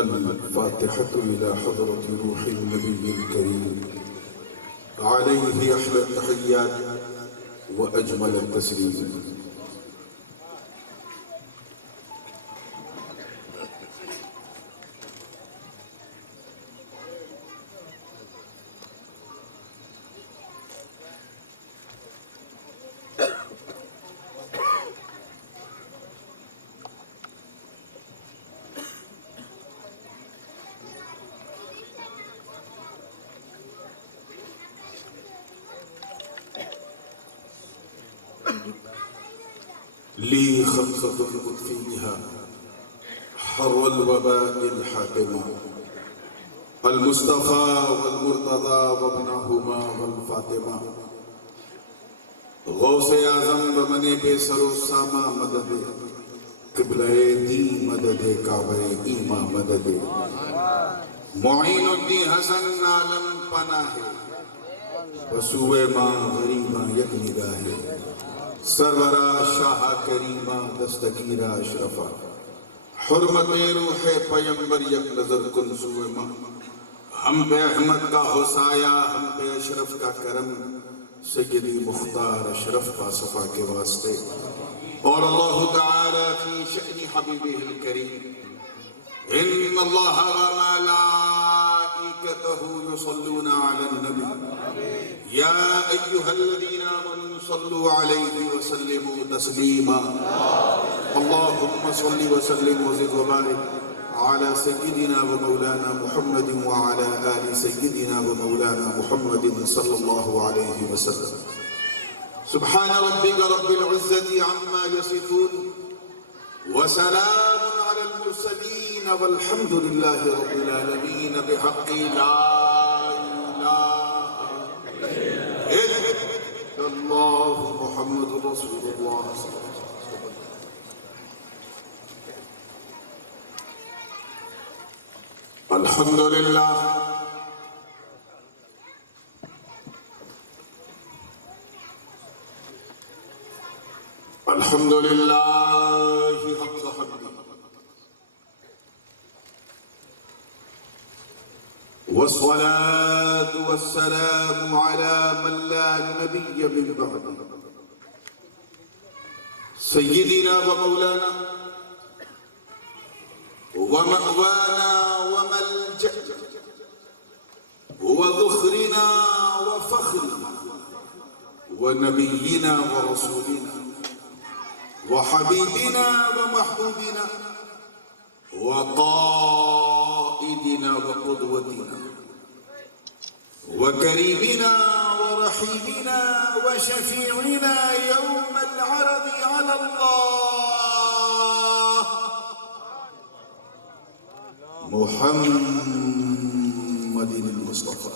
الفاتحة إلى حضرة روح النبي الكريم عليه أحلى التحيات وأجمل التسليم. لي خمسة فيها حر الوباء الحاكمة المصطفى والمرتضى وابنهما والفاطمة غوث اعظم بمنے بے سر و ساما مدد قبلہ دی مدد کعبہ ایمہ مدد معین الدین حسن عالم پناہ وسوء ماں غریباں یک نگاہ سرورہ شاہ کریمہ دستگیرہ اشرفہ حرمت روح پیمبر یک نظر کن سوء ماں ہم پہ احمد کا حسایہ ہم پہ اشرف کا کرم سیدی مختار اشرف کا صفا کے واسطے اور اللہ تعالی فی شأن حبیبہ الکریم ان اللہ وملائکتہ یصلون علی النبی یا ایہا الذین آمنوا صلوا علیہ وسلموا تسلیما اللہم صلی وسلم وزد وبارک على سيدنا ومولانا محمد وعلى آل سيدنا ومولانا محمد صلى الله عليه وسلم. سبحان ربك رب العزة عما يصفون وسلام على المرسلين والحمد لله رب العالمين بحق لا إله إلا الله محمد رسول الله صلى الله عليه وسلم. الحمد لله الحمد لله حق حمده والصلاة والسلام على من لا نبي من بعده سيدنا ومولانا ومأوانا وملجأنا وذخرنا وفخرنا ونبينا ورسولنا وحبيبنا ومحبوبنا وقائدنا وقدوتنا وكريمنا ورحيمنا وشفيعنا يوم العرض على الله محمد المصطفى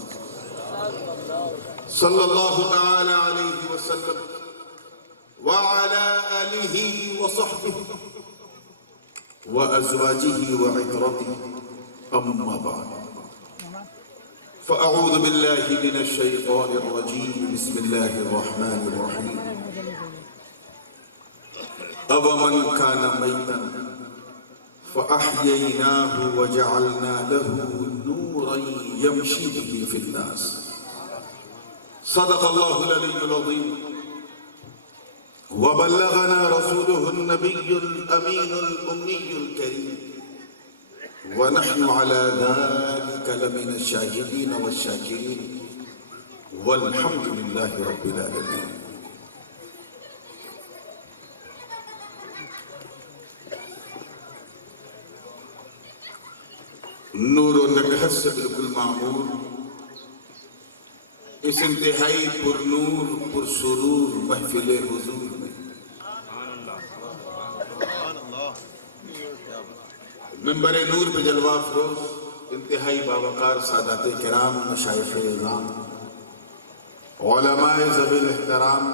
صلى الله تعالى عليه وسلم وعلى آله وصحبه وأزواجه وعترته أما بعد فأعوذ بالله من الشيطان الرجيم بسم الله الرحمن الرحيم أَوَمَنْ كَانَ مَيْتًا فَأَحْيَيْنَاهُ وَجَعَلْنَا لَهُ نُورًا يَمْشِي بِهِ فِي النَّاسِ صدق الله العلي العظيم وبلغنا رسوله النبي الأمين الأمي الكريم ونحن على ذلك لمن الشاهدين والشاكرين والحمد لله رب العالمين. نور و نکہت سے بالکل معمور اس انتہائی پر نور پر سرور محفل حضور میں منبر نور پہ جلوہ افروز انتہائی باوقار سادات کرام مشائخ اعظام علماء ذوی الاحترام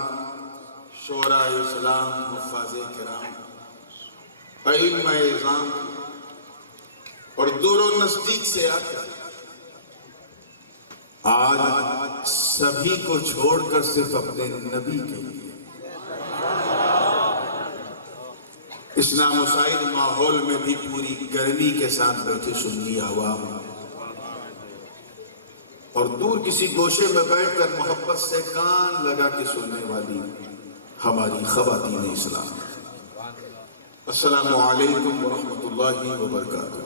شعراء اسلام حفاظ کرام ائمہ اعظام اور دور و نزدیک سے آج سبھی کو چھوڑ کر صرف اپنے نبی کے لیے اس نامساعد ماحول میں بھی پوری گرمی کے ساتھ بیٹھی سنی عوام اور دور کسی گوشے میں بیٹھ کر محبت سے کان لگا کے سننے والی ہماری خواتین اسلام، السلام علیکم ورحمۃ اللہ وبرکاتہ۔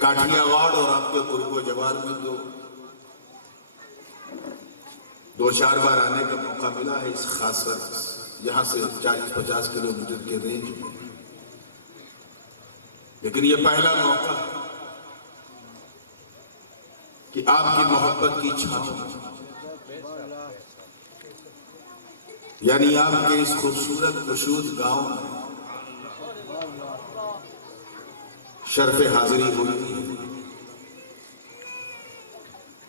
کاٹھیا واڑ اور آپ کے قرب و جوار میں تو دو چار بار آنے کا موقع ملا ہے اس خاص وقت، یہاں سے 40-50 کلومیٹر کے رینج میں، لیکن یہ پہلا موقع کہ آپ کی محبت کی چھاؤں یعنی آپ کے اس خوبصورت گشود گاؤں میں شرف حاضری ہوئی ہے،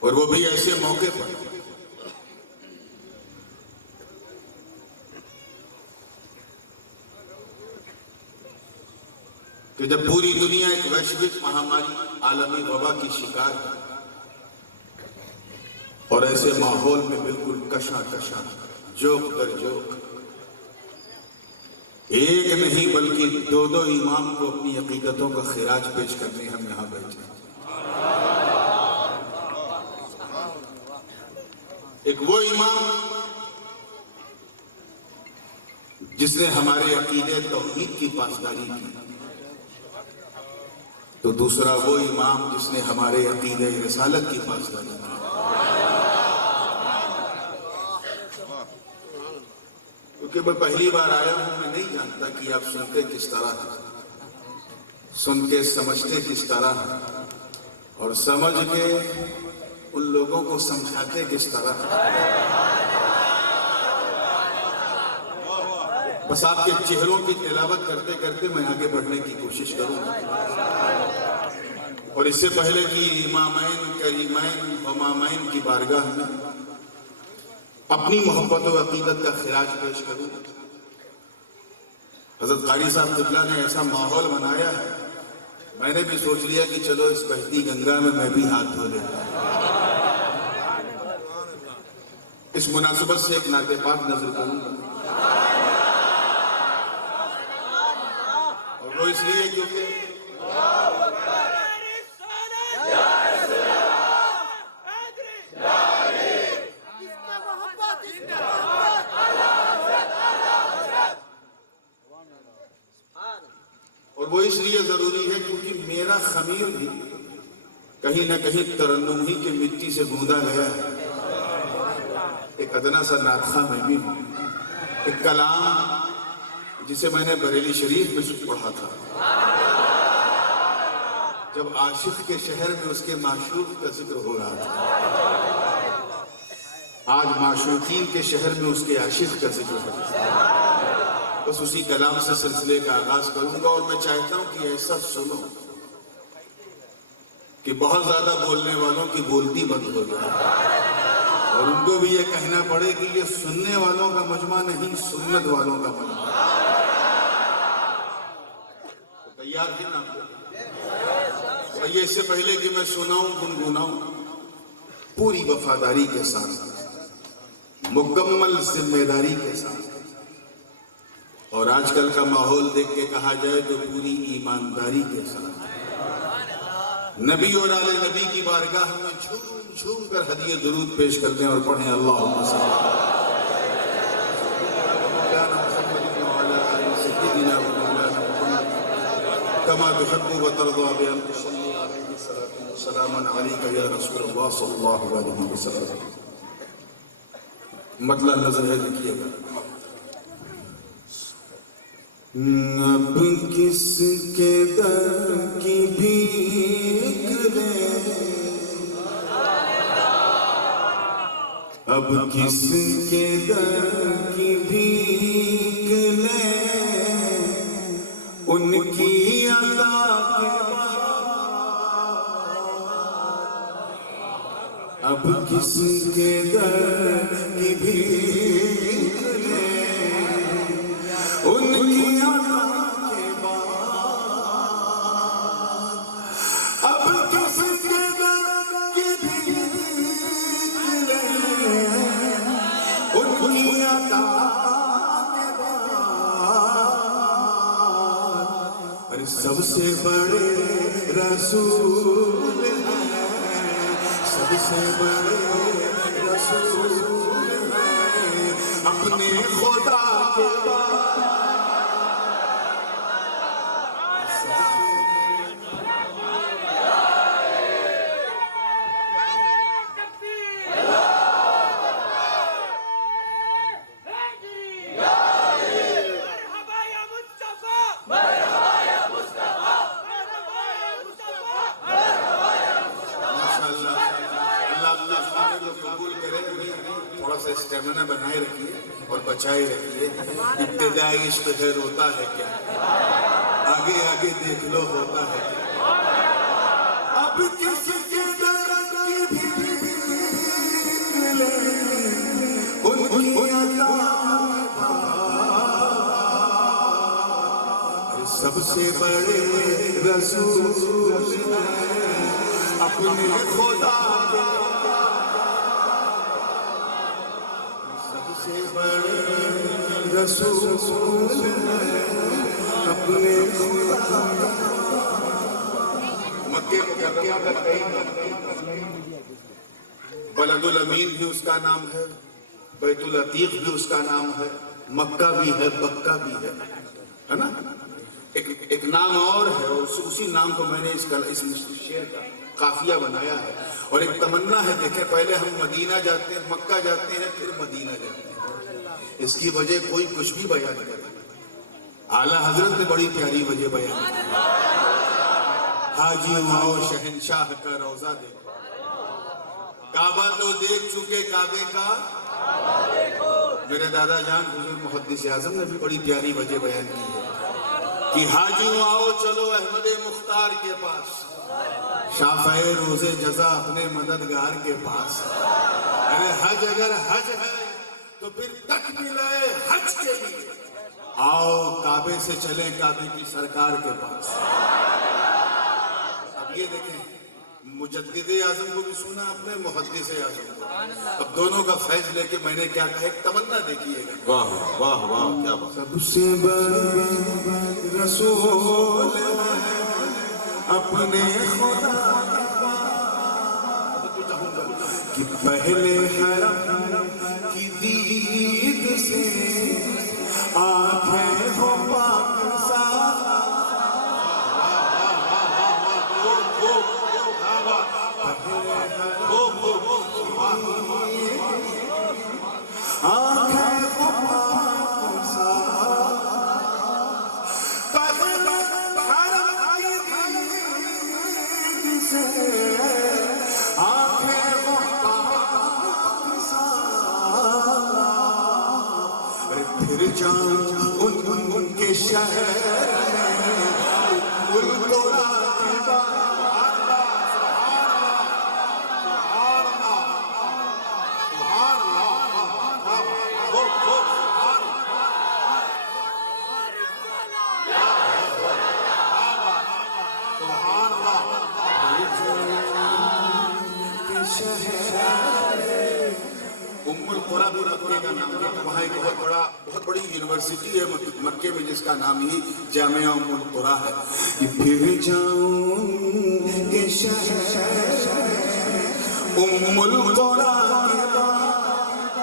اور وہ بھی ایسے موقع پر کہ جب پوری دنیا ایک ویشوک مہاماری عالمی وبا کی شکار ہے، اور ایسے ماحول میں بالکل کشاں کشاں جوک در جوک ایک نہیں بلکہ دو امام کو اپنی عقیدتوں کا خراج پیش کرنے ہم یہاں بیٹھے ہیں۔ ایک وہ امام جس نے ہمارے عقیدے توحید کی پاسداری کی، تو دوسرا وہ امام جس نے ہمارے عقیدے رسالت کی پاسداری کی۔ کیونکہ میں پہلی بار آیا ہوں، میں نہیں جانتا کہ آپ سنتے کس طرح ہیں، سن کے سمجھتے کس طرح ہیں، اور سمجھ کے ان لوگوں کو سمجھاتے کس طرح ہیں۔ بس آپ کے چہروں کی تلاوت کرتے کرتے میں آگے بڑھنے کی کوشش کروں گا، اور اس سے پہلے کہ امامین کریمین امامین کی بارگاہ میں اپنی محبت و عقیدت کا خراج پیش کروں، حضرت قاری صاحب قبلہ نے ایسا ماحول بنایا ہے، میں نے بھی سوچ لیا کہ چلو اس بہتی گنگا میں بھی ہاتھ دھو لیتا ہوں۔ اس مناسبت سے ایک نعت پاک نظر کروں گا، اور وہ اس لیے کیونکہ اور وہ اس لیے ضروری ہے کیونکہ میرا خمیر بھی کہیں نہ کہیں ترنم ہی کے مٹی سے گوندا گیا ہے۔ ایک ادنا سا ناطخہ میں بھی ہوں، ایک کلام جسے میں نے بریلی شریف میں پڑھا تھا، جب عاشق کے شہر میں اس کے معشوق کا ذکر ہو رہا تھا، آج معشوقین کے شہر میں اس کے عاشق کا ذکر ہو رہا ہے۔ بس اسی کلام سے سلسلے کا آغاز کروں گا، اور میں چاہتا ہوں کہ ایسا سنو کہ بہت زیادہ بولنے والوں کی بولتی بند ہو جائے، اور ان کو بھی یہ کہنا پڑے کہ یہ سننے والوں کا مجمع نہیں، سنت والوں کا مجمع۔ تو تیار ہیں نا؟ یہ اس سے پہلے کہ میں سناؤں گنگناؤں، پوری وفاداری کے ساتھ، مکمل ذمہ داری کے ساتھ، اور آج کل کا ماحول دیکھ کے کہا جائے تو پوری ایمانداری کے ساتھ نبی اور آل نبی کی بارگاہ میں جھوم جھوم کر ہدیہ درود پیش کر دیں اور پڑھیں اللہم صلی کما تحب وترضى بأن تصلي عليه صلاة وسلاما عليك يا رسول الله صلی اللہ علیہ وسلم۔ مطلب نظر ہے، دیکھیے گا۔ اب کس کے در کی بھیک لے، اب کس کے در کی بھیک لے، ان کی عطا کے بعد، اب کس کے در کی بھیک لے، ان کی اب کس کے در کی بھیک سے بڑے رسول ہیں، سب سے بڑے رسول ہیں، اپنے خدا کے تھوڑا سا اسٹیمنا بنائے رکھیے اور بچائے رکھیے. ابتدائی عشق خیر ہوتا ہے کیا، آگے آگے دیکھ لو ہوتا ہے کیا. اب کسی کے درد کی بھی نکلے ان کی عطا، سب سے بڑے رسول ہیں، اپنے خدا کے سے بڑے رسول ہیں، اپنے خدا. مکے بلد الامین بھی اس کا نام ہے، بیت العتیق بھی اس کا نام ہے، مکہ بھی ہے، بکہ بھی ہے نا. ایک نام اور ہے، اسی نام کو میں نے اس شعر کا قافیہ بنایا ہے. اور ایک تمنا ہے، دیکھیں پہلے ہم مدینہ جاتے ہیں، مکہ جاتے ہیں، پھر مدینہ جاتے ہیں. اس کی وجہ کوئی کچھ بھی بیان کرے، اعلیٰ حضرت نے بڑی پیاری وجہ بیان کی. حاجی آؤ شہنشاہ کا روزہ دیکھو، کعبہ تو دیکھ چکے کعبے کا. میرے دادا جان حضور محدث اعظم نے بھی بڑی پیاری وجہ بیان کی ہے کہ حاجیوں آؤ چلو احمد مختار کے پاس، شافع روز جزا اپنے مددگار کے پاس. ارے حج اگر حج ہے تو پھر تکمیلہ حج کے لیے آؤ کعبے سے چلیں کعبے کی سرکار کے پاس. اب یہ دیکھیں مجدد اعظم کو بھی سنا اپنے محدث اعظم کو. اب دونوں کا فیض لے کے میں نے کیا کہا، ایک تمنا دیکھیے گا. واہ واہ واہ کیا بات. سب سے بڑے رسول ہیں، اپنے خدا کہ پہلے حرم کی دید سے آنکھیں ہو پاک صاف. آنکھیں ہو پاک صاف، پہلے حرم کی دید سے آنکھیں ہو پاک صاف. پھر جاؤں ان کے شہر میں ان کو مکے کا نام ہے. وہاں ایک بہت بڑی یونیورسٹی ہے مکے میں جس کا نام ہی جامعہ ام القریٰ ہے. پھر جاؤں گے شہر ام القریٰ کے بعد.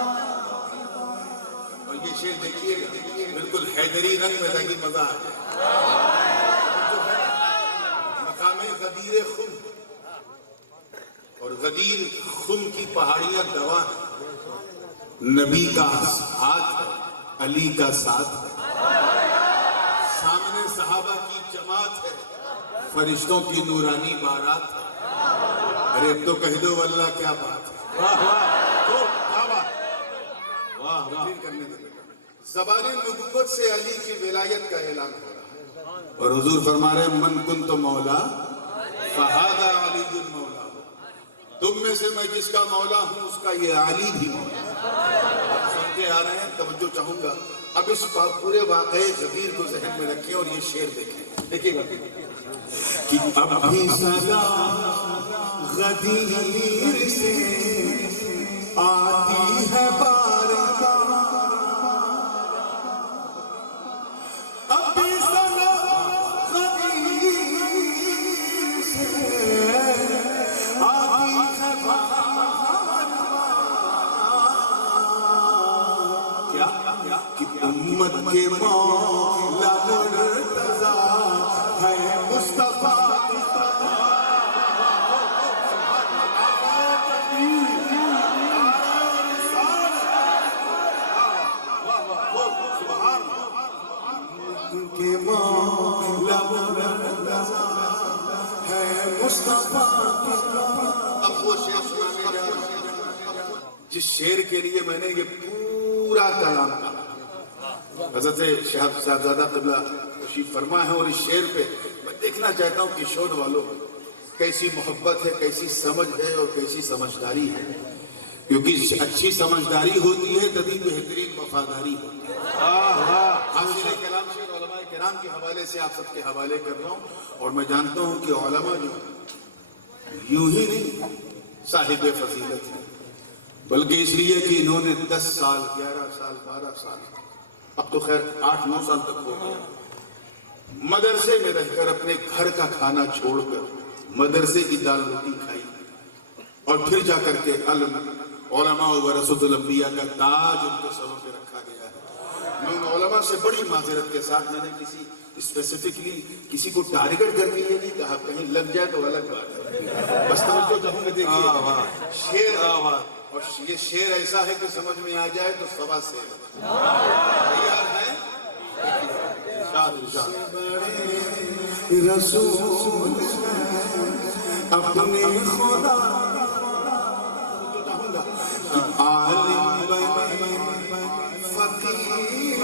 اور یہ شعر دیکھیے گا بالکل حیدری رنگ میں لگی مزہ آ جائے. مقام غدیر خم، اور غدیر خم کی پہاڑیاں گواہ ہیں. نبی کا ہاتھ ہے، علی کا ساتھ ہے، سامنے صحابہ کی جماعت ہے، فرشتوں کی نورانی بارات ہے. ارے اب تو کہہ دو واللہ کیا بات ہے. واہ واہ واہ. زبان نبوت سے علی کی ولایت کا اعلان ہو رہا ہے. اور حضور فرما رہے ہیں من کنت مولا فہذا علی المولا. تم میں سے میں جس کا مولا ہوں اس کا یہ علی بھی مولا. سنتے آ رہے ہیں، توجہ چاہوں گا. اب اس پورے واقعے غدیر کو ذہن میں رکھیں اور یہ شعر دیکھیں. دیکھیے گا کہ اب بھی صدا غدیر سے آتی ہے بار بار. اب بھی صدا غدیر مصطفیٰ اب وہ شعر سنانے جا رہا ہوں جس شعر کے لیے میں نے یہ پورا کلام کہا. حضرت شہاب صاحبزادہ قبلہ تشریف فرما ہے اور اس شعر پہ میں دیکھنا چاہتا ہوں کہ شوڈ والوں کیسی محبت ہے, کیسی سمجھ ہے اور کیسی سمجھداری ہے, کیونکہ اچھی سمجھداری ہوتی ہے تبھی بہترین وفاداری ہوتی ہے. حاصل کلام سے علماء کرام کے حوالے سے آپ سب کے حوالے کر رہا ہوں, اور میں جانتا ہوں کہ علماء جو یوں ہی نہیں صاحب فضیلت ہیں, بلکہ اس لیے کہ انہوں نے 10 سال 11 سال 12 سال اب تو خیر 8-9 سال تک ہو گیا مدرسے میں رہ کر اپنے گھر کا کھانا چھوڑ کر مدرسے کی دال روٹی کھائی, اور پھر جا کر کے علماء ورثۃ الانبیاء کا تاج ان کے سروں پہ رکھا گیا ہے. میں ان علماء سے بڑی معذرت کے ساتھ, میں نے کسی اسپیسیفکلی کسی کو ٹارگٹ کر کے یہ نہیں کہا, کہیں لگ جائے تو الگ بات ہے, بس توجہ چاہوں گے. دیکھیے شعر اور یہ شعر ایسا ہے کہ سمجھ میں آ جائے تو سوا سے تیار ہے. رسول اپنے خدا عالم بنے فقیر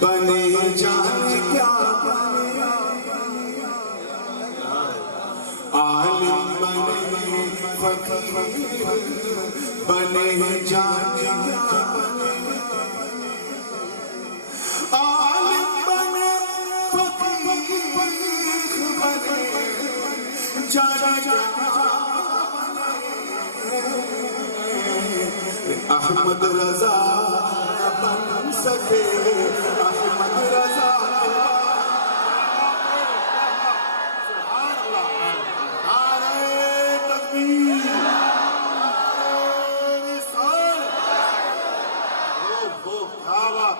بنے جانے کیا عالم بنے فقیر بنے جانے کیا عالم بنے فقیر بنے جانے کیا احمد رضا بن سکے احمد رضا نعرہ تکبیر نعرہ رسالت ہو کیا بات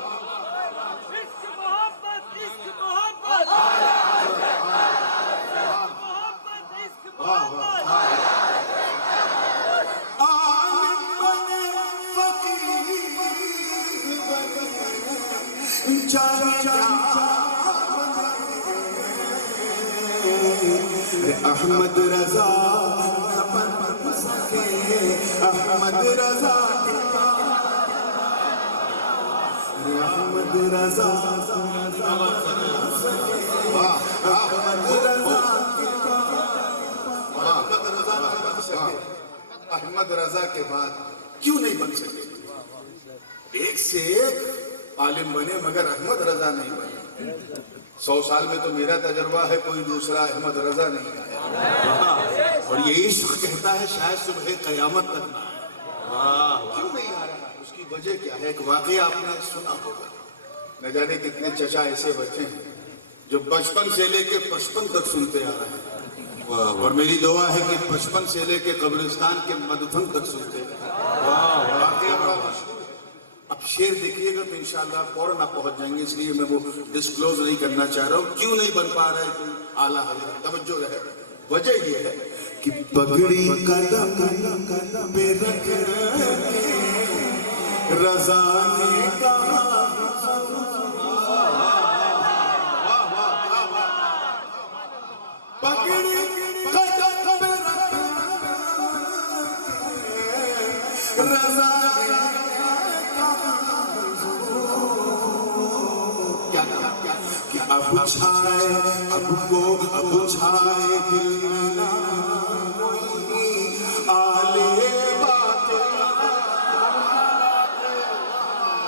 عشق محبت عشق محبت عشق محبت احمد رضا بن سکے احمد رضا احمد رضا احمد رضا کے بعد کیوں نہیں بن سکے؟ ایک سے ایک عالم بنے مگر احمد رضا نہیں بنے. 100 سال میں تو میرا تجربہ ہے کوئی دوسرا احمد رضا نہیں آیا, اور یہ عشق کہتا ہے شاید صبح قیامت تک نہ آئے. کیوں نہیں آ رہا؟ اس کی وجہ کیا ہے؟ ایک واقعہ آپ نے سنا ہوگا, نہ جانے کتنے چچا ایسے بچے ہیں جو بچپن سے لے کے 55 تک سنتے آ رہے ہیں, اور میری دعا ہے کہ 55 سے لے کے قبرستان کے مدفن تک سنتے ہیں. واقعہ بڑا مشہور. اب شعر دیکھیے گا تو انشاءاللہ فوراً آپ پہنچ جائیں گے, اس لیے میں وہ ڈسکلوز نہیں کرنا چاہ رہا ہوں کیوں نہیں بن پا رہا ہے کوئی اعلیٰ حضرت. توجہ رہے, وجہ یہ ہے کہ پگڑی قدم پہ رکھ رضا نے کہا پگڑی قدم پہ رکھ رضا اب چھائے اب کو اب چھائے دل میں کوئی آلے بات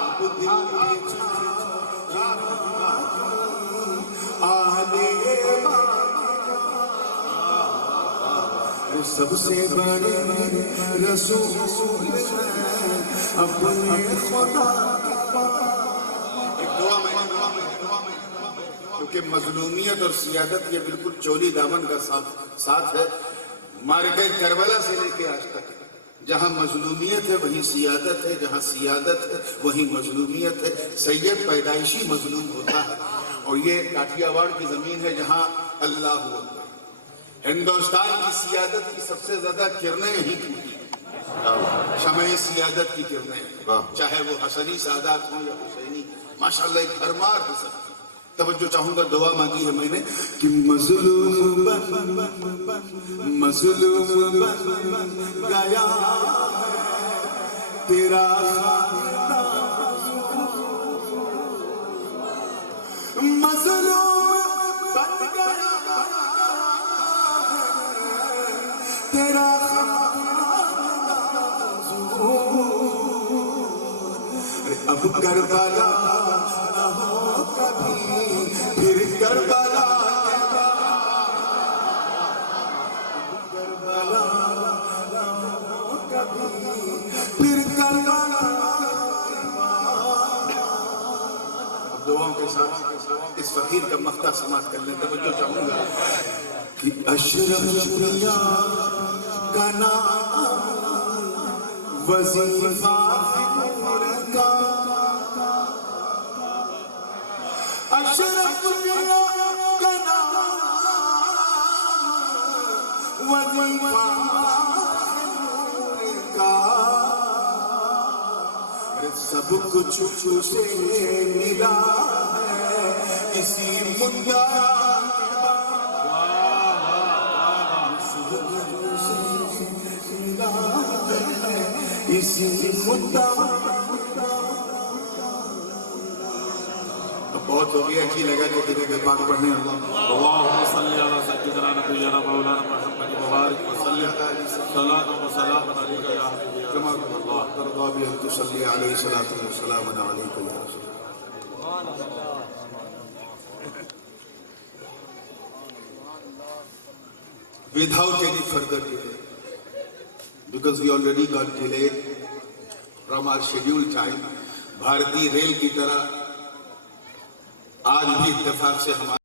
اب دل میں چھائے آلے بات سب سے بڑے رسول اپنے خدا. ایک دعا میں کیونکہ مظلومیت اور سیادت یہ بالکل چولی دامن کا ساتھ ہے. مارکہ کربلا سے لے کے آج تک جہاں مظلومیت ہے وہیں سیادت ہے, جہاں سیادت ہے وہیں مظلومیت ہے. سید پیدائشی مظلوم ہوتا ہے, اور یہ کاٹھیا واڑ کی زمین ہے جہاں اللہ ہوا. ہندوستان کی سیادت کی سب سے زیادہ کرنیں یہیں ٹوٹی, شمع سیادت کی کرنیں, چاہے وہ حسنی سادات ہوں یا حسینی, ماشاءاللہ ایک بھرمار ہو سکتی. توجہ چاہوں گا، دعا مانگی ہے میں نے کہ مظلوم مظلوم بن گیا تیرا مظلوم بن گیا تیرا اب کربلا نہ ہو کبھی پھر کربلا کربلا نہ ہو کبھی پھر کربلا۔ اب دعاؤں کے ساتھ اس فقیر کا مقطع سماعت کرنے توجہ چاہوں گا کہ اشرف دنیا کا نام وظیفہ کا اشرف دنیا کا نام وظیفہ کا سب کچھ اسے ملا ہے اسی منگا اسی مدعا۔ اب بہت ہو گیا، جی لگا کہ تیرے کے پاک پڑھنے اللهم صل على سيدنا نبينا مولانا محمد مبارك وسلم صلاة وسلام عليك يا حبيبي يا كما رسول الله ترضى بأن تصلي عليه صلاة وسلام عليك يا رسول الله۔ Without any further delay, because we already got delayed from our scheduled time, بھارتی ریل کی طرح آج بھی اتفاق سے ہمارے